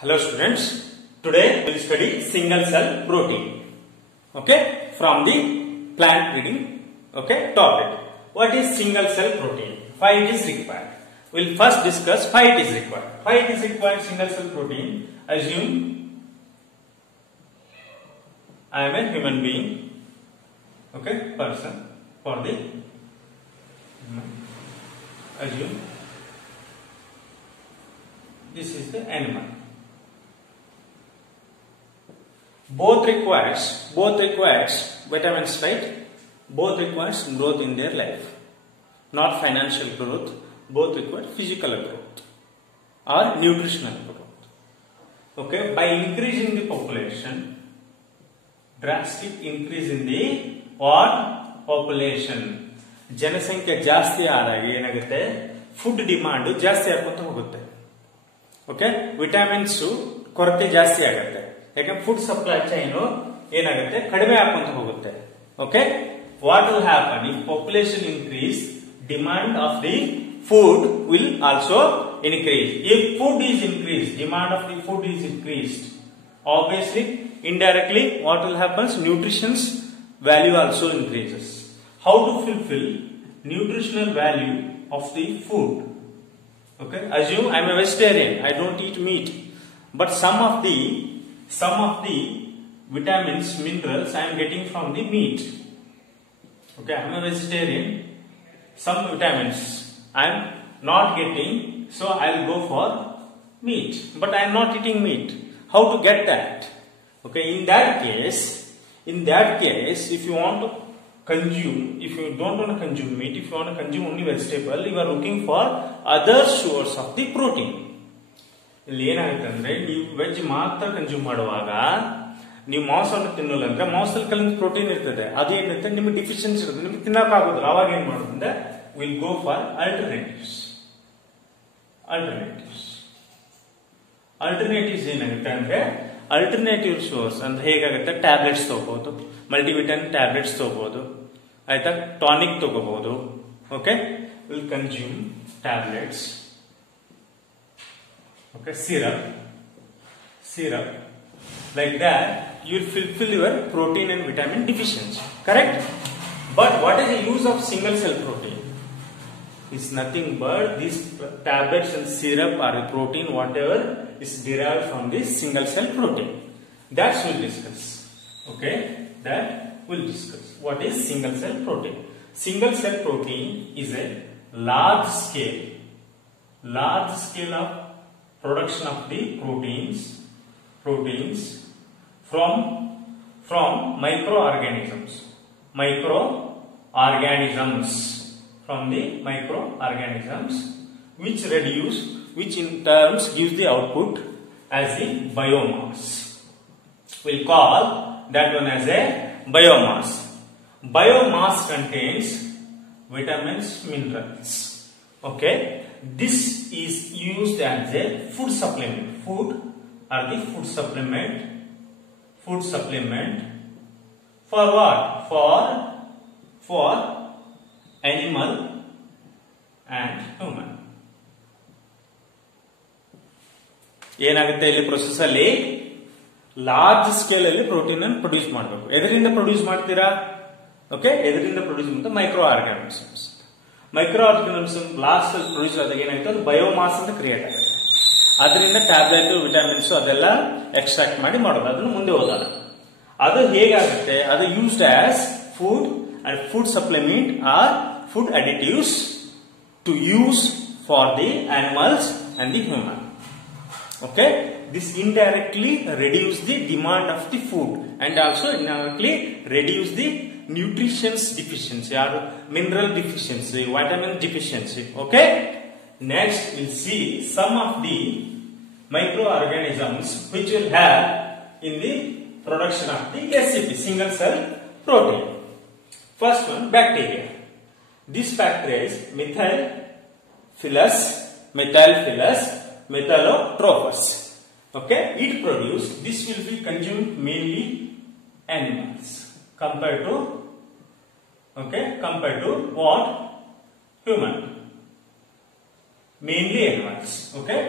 Hello students, today we will study single cell protein, okay, from the plant breeding, okay, topic. What is single cell protein? Why it is required? We will first discuss why it is required. Why it is required single cell protein? Assume I am a human being, okay, person, for the, assume this is the animal. Both requires vitamins, right? Both requires growth in their life, not financial growth. Both require physical growth or nutritional growth. Okay, by increasing the population, drastic increase in the what population, ಜನಸಂಖ್ಯೆ ಜಾಸ್ತಿ ಆದಾಗ ಏನಾಗುತ್ತೆ, food demand ಜಾಸ್ತಿ ಆಗುತ್ತಾ ಹೋಗುತ್ತೆ. Okay, vitamins ಕೊರತೆ ಜಾಸ್ತಿ ಆಗುತ್ತೆ. ಯಾಕಂದ್ರೆ ಫುಡ್ ಸಪ್ಲೈ ಚೈನ್ ಏನಾಗುತ್ತೆ, ಕಡಿಮೆ ಆಗುತ್ತಾ ಹೋಗುತ್ತೆ. Okay, what will happen if population increase, demand of the food will also increase. If food is increased, demand of the food is increased, obviously indirectly what will happen, nutrition's value also increases. How to fulfill nutritional value of the food? Okay, assume I am a vegetarian, I don't eat meat, but some of the vitamins, minerals I am getting from the meat. Okay, I am a vegetarian, some vitamins I am not getting, so I will go for meat, but I am not eating meat. How to get that? Okay, in that case, if you want to consume, if you don't want to consume meat, if you want to consume only vegetable, you are looking for other source of the protein. ಇಲ್ಲಿ ಏನಾಗುತ್ತೆ ಅಂದ್ರೆ, ನೀವು veg ಮಾತ್ರ consume ಮಾಡುವಾಗ ನೀವು ಮಾಂಸವನ್ನು ತಿನ್ನಲ್ಲ ಅಂದ್ರೆ ಮಾಂಸದಲ್ಲಿ ಕೆಲವೊಂದು ಪ್ರೋಟೀನ್ ಇರ್ತದೆ, ಅದು ಏನಿರುತ್ತೆ ನಿಮಗೆ ಡಿಫಿಷಿಯನ್ಸಿ ಇರುತ್ತೆ, ನಿಮಗೆ ತಿನ್ನಕ್ಕಾಗೋದಿಲ್ಲ. ಅವಾಗ ಏನ್ ಮಾಡೋದಂದ್ರೆ we'll go for alternatives ಏನಾಗುತ್ತೆ ಅಂದ್ರೆ, ಅಲ್ಟರ್ನೇಟಿವ್ ಸೋರ್ಸ್ ಅಂದ್ರೆ ಹೇಗಾಗುತ್ತೆ, ಟ್ಯಾಬ್ಲೆಟ್ಸ್ ತಗೋಬಹುದು, ಮಲ್ಟಿವಿಟಮಿನ್ ಟ್ಯಾಬ್ಲೆಟ್ಸ್ ತಗೋಬಹುದು, ಆಯ್ತಾ, ಟಾನಿಕ್ ತಗೋಬಹುದು. Okay, will consume tablets, okay, syrup like that you will fulfill your protein and vitamin deficiency, correct? But what is the use of single cell protein? Is nothing but these tablets and syrup or the protein whatever is derived from this single cell protein. That we'll discuss. Okay, that we'll discuss. What is single cell protein? Single cell protein is a large scale of production of the proteins from microorganisms from the microorganisms which in terms gives the output as the biomass. We'll call that one as a biomass. Biomass contains vitamins, minerals. Okay, this is used as a food supplement. Food supplement for what? For animal and human. ಏನಾಗುತ್ತೆ ಇಲ್ಲಿ process ಅಲ್ಲಿ, large scale ಅಲ್ಲಿ protein ಅನ್ನು produce ಮಾಡಬೇಕು. ಎದರಿಂದ produce ಮಾಡ್ತೀರಾ? Okay, ಎದರಿಂದ produce ಮಾಡ್ತಾರೆ? Micro organisms last ಅಲ್ಲಿ produce ಆದಾಗ ಏನಾಗುತ್ತೆ, ಅದು ಬಯೋಮಾಸ್ ಅಂತ ಕ್ರಿಯೇಟ್ ಆಗುತ್ತೆ. ಅದರಿಂದ ಟ್ಯಾಬ್ಲೆಟ್, ವಿಟಮಿನ್ಸ್ ಅದೆಲ್ಲ ಎಕ್ಸ್ಟ್ರಾಕ್ಟ್ ಮಾಡಿ ಮಾಡೋದು. ಅದನ್ನು ಮುಂದೆ ಹೋದಾಗ ಅದು ಹೇಗಾಗುತ್ತೆ, ಅದು used as food and food supplement or food additives to use for the animals and the human. Okay, this indirectly reduce the demand of the food and also indirectly reduce the nutrition deficiency or mineral deficiency, vitamin deficiency. Okay, next we'll see some of the microorganisms which will have in the production of the SCP, single cell protein. First one, bacteria. This bacteria is Methylophilus methylotrophus. Okay, it produce, this will be consumed mainly animals compared to what? Human. Mainly animals. Okay,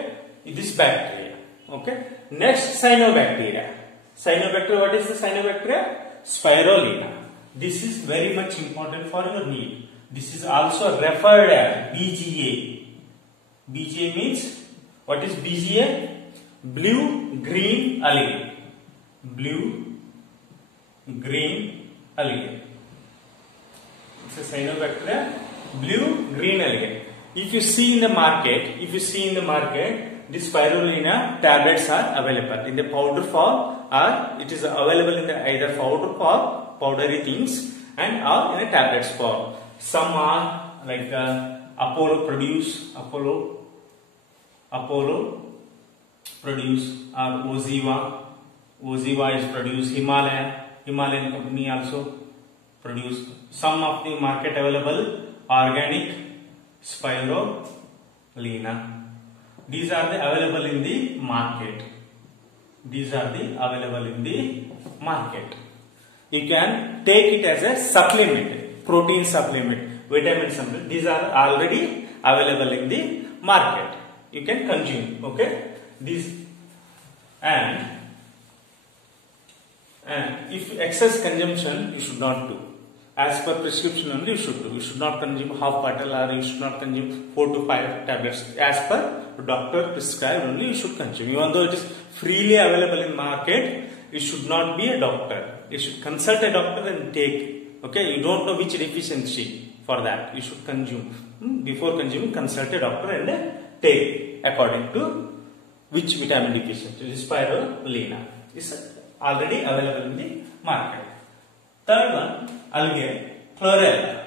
this bacteria. Okay. Next, cyanobacteria. Cyanobacteria, what is the cyanobacteria? Spirulina. This is very much important for your need. This is also referred as BGA. BGA means, what is BGA? Blue green algae. Blue green algae. It's a cyanobacteria, blue green algae. If you see in the market, this spirulina tablets are available in the powder form, or it is available in the either powder form, powdery things, and or in a tablets form. Some are like Apollo produce, or Oziva. Oziva is produced. Himalayan company also produce. Some of the market available organic spirulina. These are the available in the market. You can take it as a supplement, protein supplement, vitamin supplement. These are already available in the market. You can consume. Okay. These and if excess consumption, you should not do. As per prescription only you should do. You should not consume half bottle, or you should not consume 4 to 5 tablets. As per doctor prescribed only you should consume. Even though it is freely available in market, you should not be a doctor. You should consult a doctor and take. Okay, you don't know which deficiency, for that you should consume. Before consuming, consult a doctor and take according to which vitamin deficiency. Spirulina is already available in the market. Third one, algae, chlorella.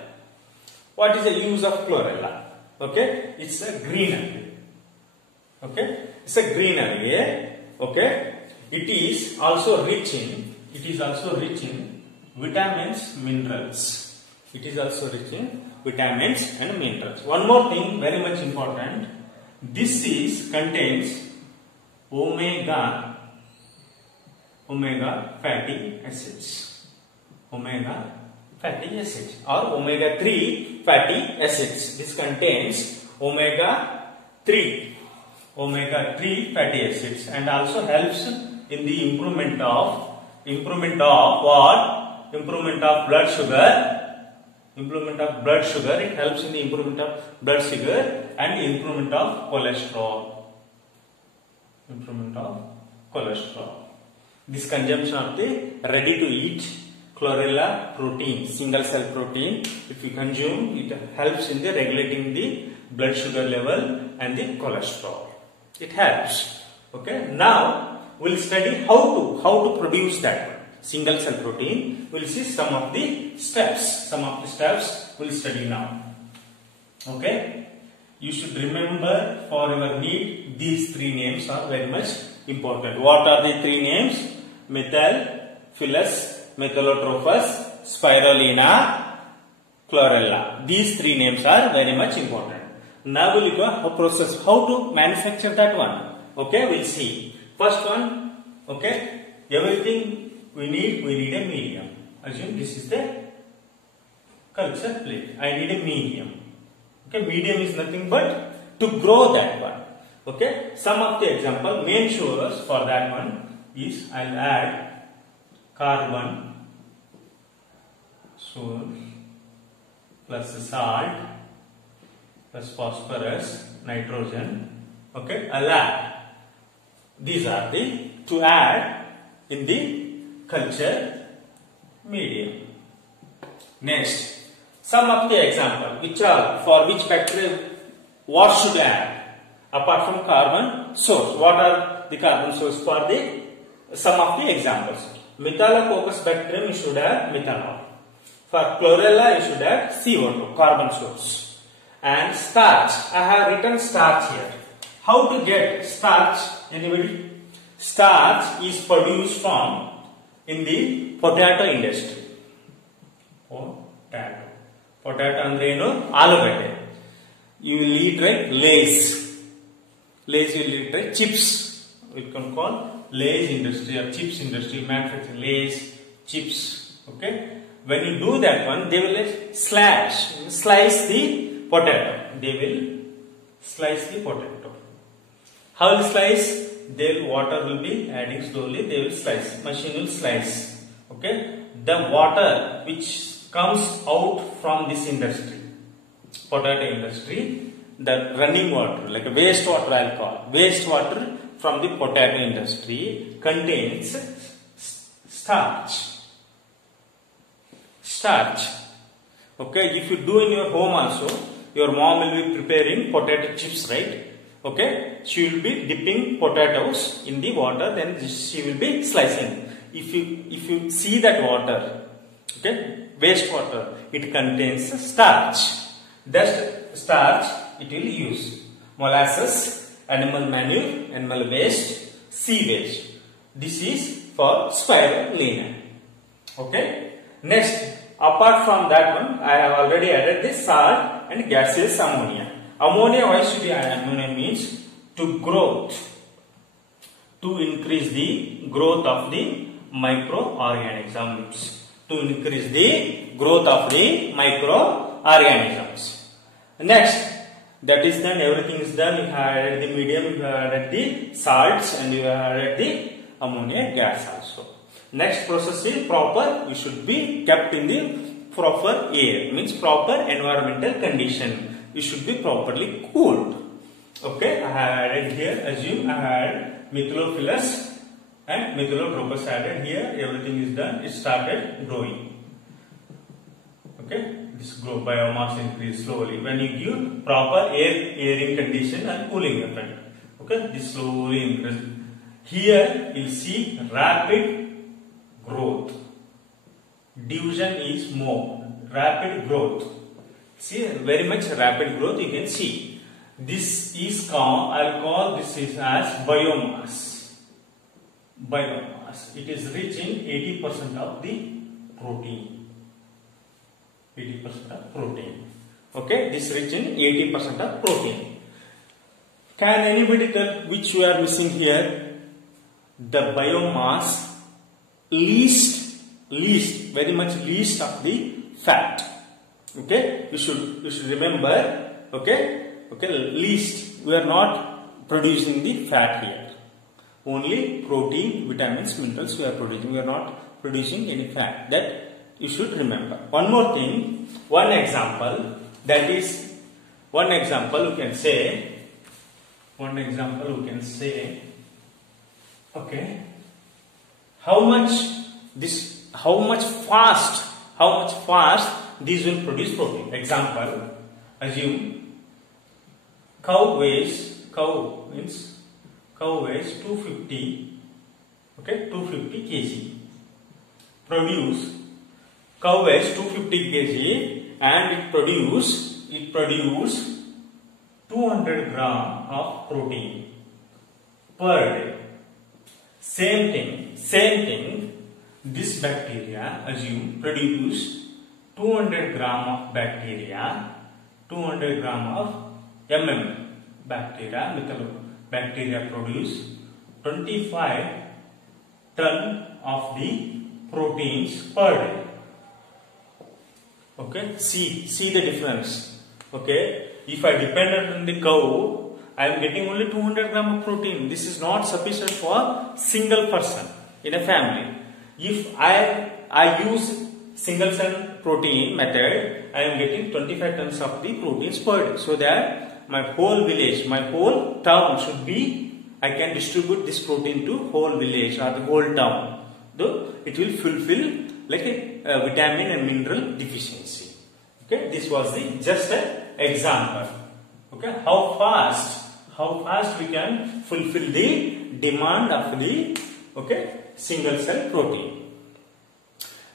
What is the use of chlorella? Okay, it's a green algae. Okay, it's a green algae. Okay, it is also rich in vitamins, minerals. And minerals. One more thing, very much important. This contains omega fatty acids. Omega fatty acids or omega 3 fatty acids. This contains omega 3 fatty acids, and also helps in the improvement of what? Improvement of blood sugar. It helps in the improvement of blood sugar and improvement of cholesterol. This consumption of the ready to eat chlorella protein, single cell protein, if you consume, it helps in the regulating the blood sugar level and the cholesterol. It helps. Okay. Now we'll study how to produce that one. Single cell protein. We'll see some of the steps. We'll study now. Okay. You should remember for your need, these 3 names are very much important. What are the 3 names? Methyl-Phylus, Methylotrophus, Spirulina, Chlorella. These 3 names are very much important. Now we'll go a process how to manufacture that one. Okay, we'll see. First one, okay, everything we need a medium. Assume this is the culture plate. I need a medium. Okay, medium is nothing but to grow that one. Okay, some of the example, main sugars for that one is I'll add carbon, source, plus salt, plus phosphorus, nitrogen. Okay, I'll add. These are the to add in the culture medium. Next, some of the example which are for which bacteria what should add apart from carbon source. What are the carbon source for the some of the examples? Methylococcus bacterium you should add methanol. For chlorella you should add CO2, carbon source. And starch, I have written starch here. How to get starch? Anybody? Starch is produced from in the potato industry. Potato andre eno alugade. You will eat right Lay's. Lay's you will eat right chips. We can call Lay's industry or chips industry, manufacture Lay's, chips. Okay. When you do that one, they will slice the potato. They will slice the potato. How will slice? water will be adding slowly, they will slice, machine will slice. Okay, the water which comes out from this industry, potato industry, the running water, like a wastewater I'll call, wastewater from the potato industry contains starch. Okay, if you do in your home also, your mom will be preparing potato chips, right? Okay, she will be dipping potatoes in the water, then she will be slicing. If you see that water, okay, wastewater, it contains starch. That starch it will use molasses, animal manure, animal waste, sewage. This is for spirulina. Okay. Next, apart from that one, I have already added the salt and gaseous ammonia. Ammonia, why should we add ammonia? Means to increase the growth of the microorganisms. To increase the growth of the microorganisms. Next, that is done, everything is done. You have added the medium, you have added the salts, and you have added the ammonia gas also. Next process is proper, you should be kept in the proper air, means proper environmental condition. You should be properly cooled. Okay, I have added here, assume I had methylophilus and methylotrophus added here, everything is done, it started growing. Okay, this grow biomass increase slowly when you give proper airing condition and cooling effect. Okay, this slowly increase. Here you see rapid growth. Division is more. Rapid growth. See, very much rapid growth you can see. This is called, I'll call this is as biomass. Biomass. It is rich in 80% of the protein. 80% of protein. Okay, this rich in 80% of protein. Can anybody tell which you are missing here? The biomass least, very much least of the fat. Okay, you should remember. Okay, least. We are not producing the fat here. Only protein, vitamins, minerals we are producing. We are not producing any fat. That you should remember. One more thing. One example. That is one example. You can say. One example. You can say. Okay. How much fast these will produce protein. Example, assume cow weighs 250, okay, 250 kg. Cow weighs 250 kg and it produce 200 gram of protein per day. Same thing, this bacteria, assume, produce 200 gram of bacteria, 200 gram of bacteria produce 25 ton of the proteins per day. Okay, see the difference. Okay, if I depend on the cow, I am getting only 200 gram of protein. This is not sufficient for single person in a family. If I use single cell protein method, I am getting 25 tons of the proteins per day. So that my whole village, my whole town should be, I can distribute this protein to whole village or the whole town. Though it will fulfill like a vitamin and mineral deficiency. Okay, this was just an example. Okay, how fast we can fulfill the demand of the single cell protein.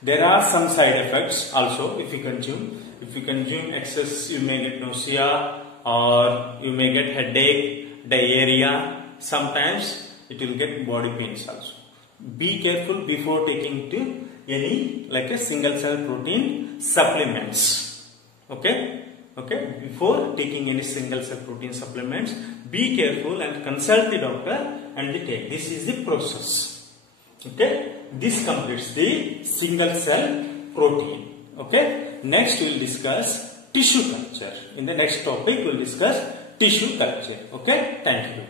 There are some side effects also if you consume excess, you may get nausea or you may get headache, diarrhea. Sometimes it will get body pains also. Be careful before taking to any like a single cell protein supplements. Okay, before taking any single cell protein supplements, be careful and consult the doctor and take. This is the process. Okay, this completes the single cell protein. Okay, next we will discuss tissue culture. In the next topic we will discuss tissue culture. Okay, thank you.